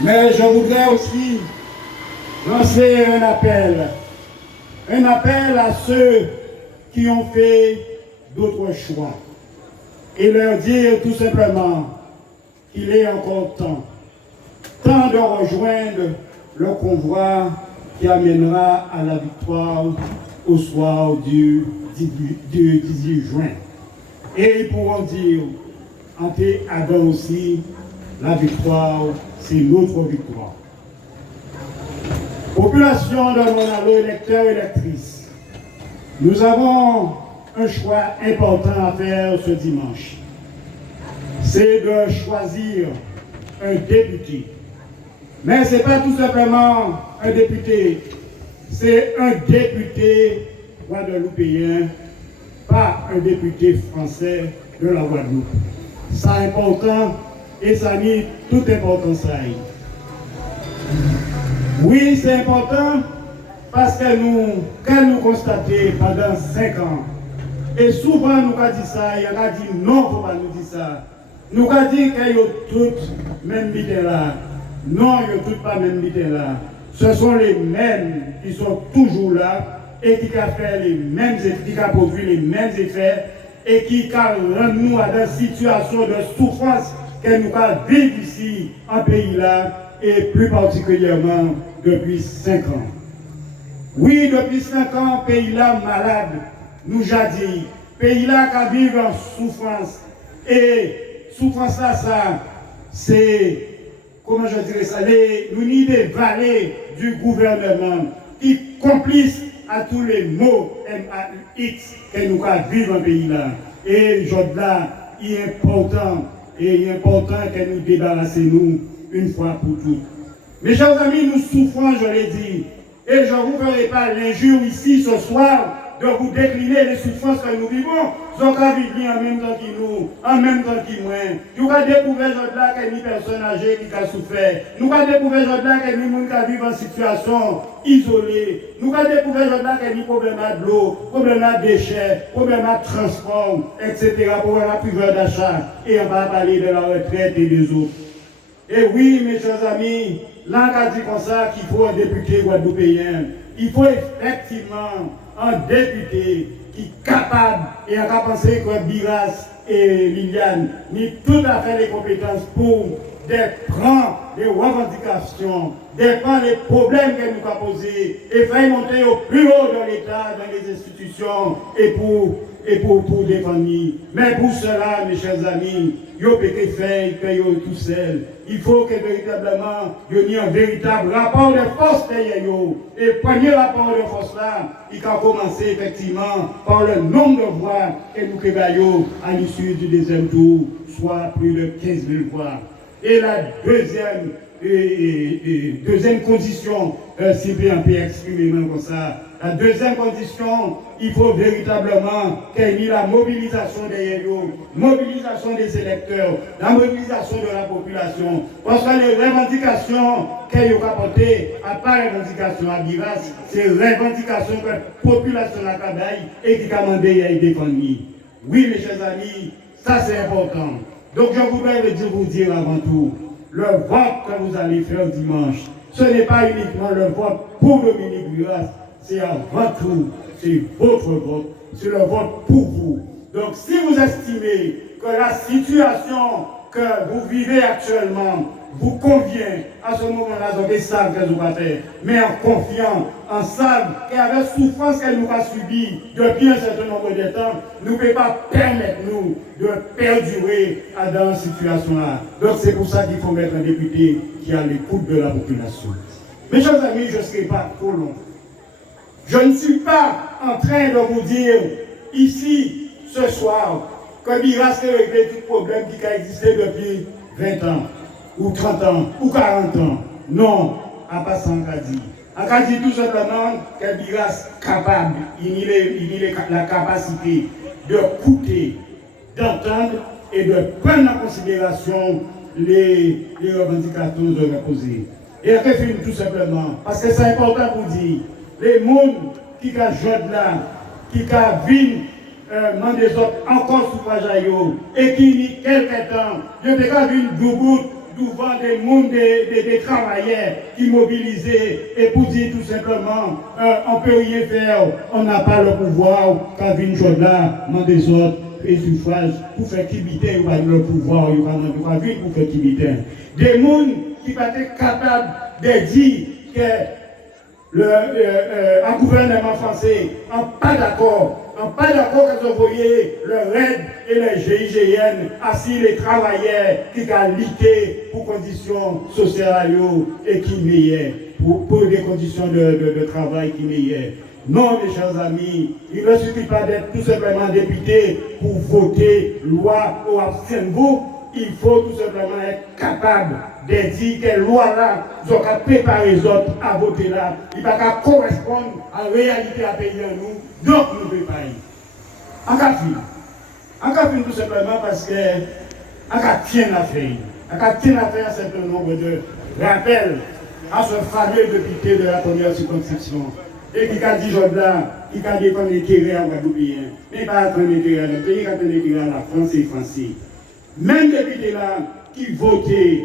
Mais je voudrais aussi lancer un appel à ceux qui ont fait d'autres choix et leur dire tout simplement qu'il est encore temps de rejoindre le convoi qui amènera à la victoire au soir du 18 juin. Et ils pourront dire, en Adam aussi, la victoire, c'est notre victoire. Population de mon électeurs et électrices, nous avons un choix important à faire ce dimanche. C'est de choisir un député. Mais ce n'est pas tout simplement un député, c'est un député guadeloupéen, pas un député français de la Guadeloupe. C'est important et ça nie toute importance à elle. Oui, c'est important parce que quand nous constatons pendant 5 ans, et souvent nous avons dit ça, il y en a dit non, il ne faut pas nous dire ça. Nous avons dit qu'ils sont toutes même mités là. Non, ils ne sont toutes pas même mités là. Ce sont les mêmes qui sont toujours là et qui ont fait les mêmes effets, qui ont produit les mêmes effets et qui rendent nous à des situations de souffrance que nous vivons ici en pays là et plus particulièrement depuis 5 ans. Oui, depuis 5 ans, pays là malade, nous jadis, pays là qui vit en souffrance. Et souffrance là, ça, c'est, comment je dirais ça, nous n'y des valets du gouvernement qui complice à tous les mots MAUX que nous vivons en pays là. Et aujourd'hui là, il est important que nous débarrassions une fois pour toutes. Mes chers amis, nous souffrons, je l'ai dit, et je ne vous ferai pas l'injure ici ce soir de vous décliner les souffrances que nous vivons. Nous avons vécu en même temps que nous, en même temps que moi. Nous avons découvert là qu'il y a une personne âgée qui a souffert. Nous avons découvert là qu'il y a des gens qui vivent en situation isolée. Nous avons découvert là qu'il y a des problèmes de l'eau, problèmes de déchets, problèmes de transport, etc., problèmes de pouvoir d'achat. Et on va parler de la retraite et des autres. Et oui, mes chers amis, là, on a dit comme ça qu'il faut un député guadeloupéen. Il faut effectivement un député qui est capable, et on a pensé que Biras et Liliane n'ont tout à fait les compétences pour prendre des revendications, prendre les problèmes que nous avons posés et faire monter au plus haut de l'État, dans les institutions et pour défendre. Mais pour cela, mes chers amis, il faut que faire tout seul. Il faut que véritablement, il y ait un véritable rapport de force derrière eux. Et le premier rapport de force là, il a commencé effectivement par le nombre de voix que nous créons à l'issue du deuxième tour, soit plus de 15 000 voix. Et la deuxième condition, si on peut exprimer comme ça, la deuxième condition, il faut véritablement qu'il y ait la mobilisation des héros, mobilisation des électeurs, la mobilisation de la population. Parce que les revendications qu'il y a apportées, à part les revendications à Biras, c'est les revendications que la population a travaillé et qui a demandé à y défendre. Oui, mes chers amis, ça c'est important. Donc je voudrais vous dire avant tout, le vote que vous allez faire dimanche, ce n'est pas uniquement le vote pour Dominique Biras, c'est avant tout, c'est votre vote, c'est le vote pour vous. Donc si vous estimez que la situation que vous vivez actuellement vous convient à ce moment-là, donc ils savent que vous faire, mais en confiant, en savent et avec souffrance qu'elle nous a subie depuis un certain nombre de temps, nous ne pouvons pas permettre nous de perdurer dans cette situation-là. Donc c'est pour ça qu'il faut mettre un député qui a l'écoute de la population. Mes chers amis, je ne serai pas trop long. Je ne suis pas en train de vous dire ici, ce soir, que Biras a réglé tout problème qui a existé depuis 20 ans, ou 30 ans, ou 40 ans. Non, à pas ça on a dit. On a dit tout simplement que Biras est capable, il a la capacité d'écouter, d'entendre et de prendre en considération les revendications de reposer. Et elle fait tout simplement, parce que c'est important pour dire, les mondes qui ont joué là, qui ont vu des autres encore sous et qui, quelque temps, ils ont vu devant des mondes des travailleurs qui mobilisaient et pour dire tout simplement, on ne peut rien faire, on n'a pas le pouvoir, quand une chose là, des autres, et suffrage pour faire quitter le pouvoir, il va pas vite pour faire quitter. Des gens qui vont être capables de dire que le gouvernement français n'est pas d'accord quand vous voyez le RAID et les GIGN assis les travailleurs qui ont lutté pour conditions sociales et qui meilleures, pour des conditions de travail qui meilleures. Non, mes chers amis, il ne suffit pas d'être tout simplement député pour voter loi ou abstenir-vous. Il faut tout simplement être capable de dire que loi là, vous avez préparé les autres à voter là. Il va pas correspondre à la réalité à payer en nous, donc nous ne pouvons pas y. En cas tout simplement parce que en cas tient l'affaire. En cas tient l'affaire un certain nombre de rappels à ce fameux député de la première circonscription. Et qui a dit là, qui a dit qu'on est tiré en Guadeloupéen, mais pas qu'on est tiré le pays, qu'on est tiré la France et Français. Même député là, qui votait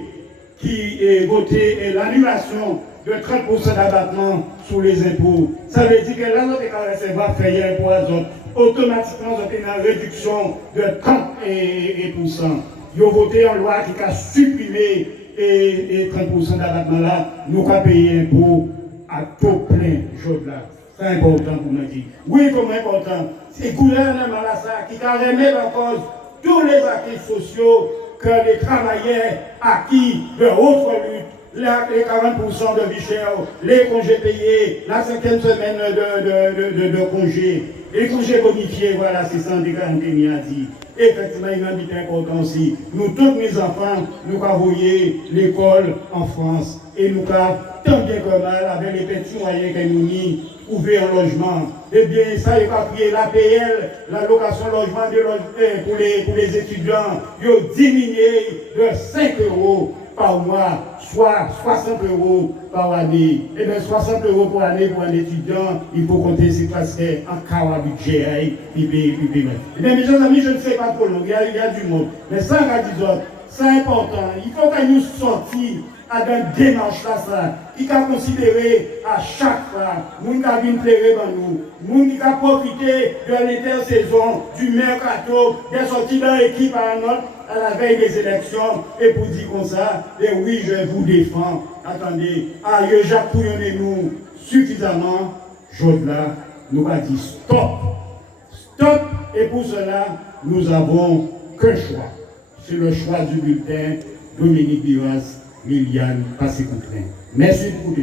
l'annulation de 30% d'abattement sur les impôts, ça veut dire que là, notre déclaration va faire impôt à autres. Automatiquement, vous avez une réduction de 30%. Ils ont voté en loi qui a supprimé et 30% d'abattement là, nous avons payé impôt à taux plein, là. C'est important pour me dire. Oui, comme important, c'est le gouvernement là, ça, qui a remis en cause tous les acquis sociaux que les travailleurs acquis de autres luttes, les 40% de vie chère, les congés payés, la 5e semaine de congés, les congés bonifiés, voilà, c'est ça que Anthony a dit. Effectivement, il y a un but important aussi. Nous, tous mes enfants, nous avons envoyé l'école en France et nous avons tant bien que mal avec les petits moyens que nous avons trouvé un logement. Eh bien, ça, il va prier l'APL, la location logement pour les étudiants, ils ont diminué de 5 € par mois, soit 60 € par année. Et bien 60 € par année pour un étudiant, il faut compter c'est parce qu'un cas à budget, il paye. Eh bien mes chers amis, je ne sais pas trop long, il y a du monde. Mais ça, c'est important. Il faut que nous sortions à une démarche là, ça, qui a considéré à chaque fois, nous qui avons plairé dans nous, nous qui avons profité de l'intersaison, du mercato, des sorties dans l'équipe à la veille des élections, et pour dire comme ça, et oui, je vous défends. Attendez, aïe, j'appuyons-nous suffisamment, là, nous va dire stop. Stop, et pour cela, nous avons qu'un choix. C'est le choix du bulletin Dominique Biras, Liliane Passé-Coutrin. Merci beaucoup.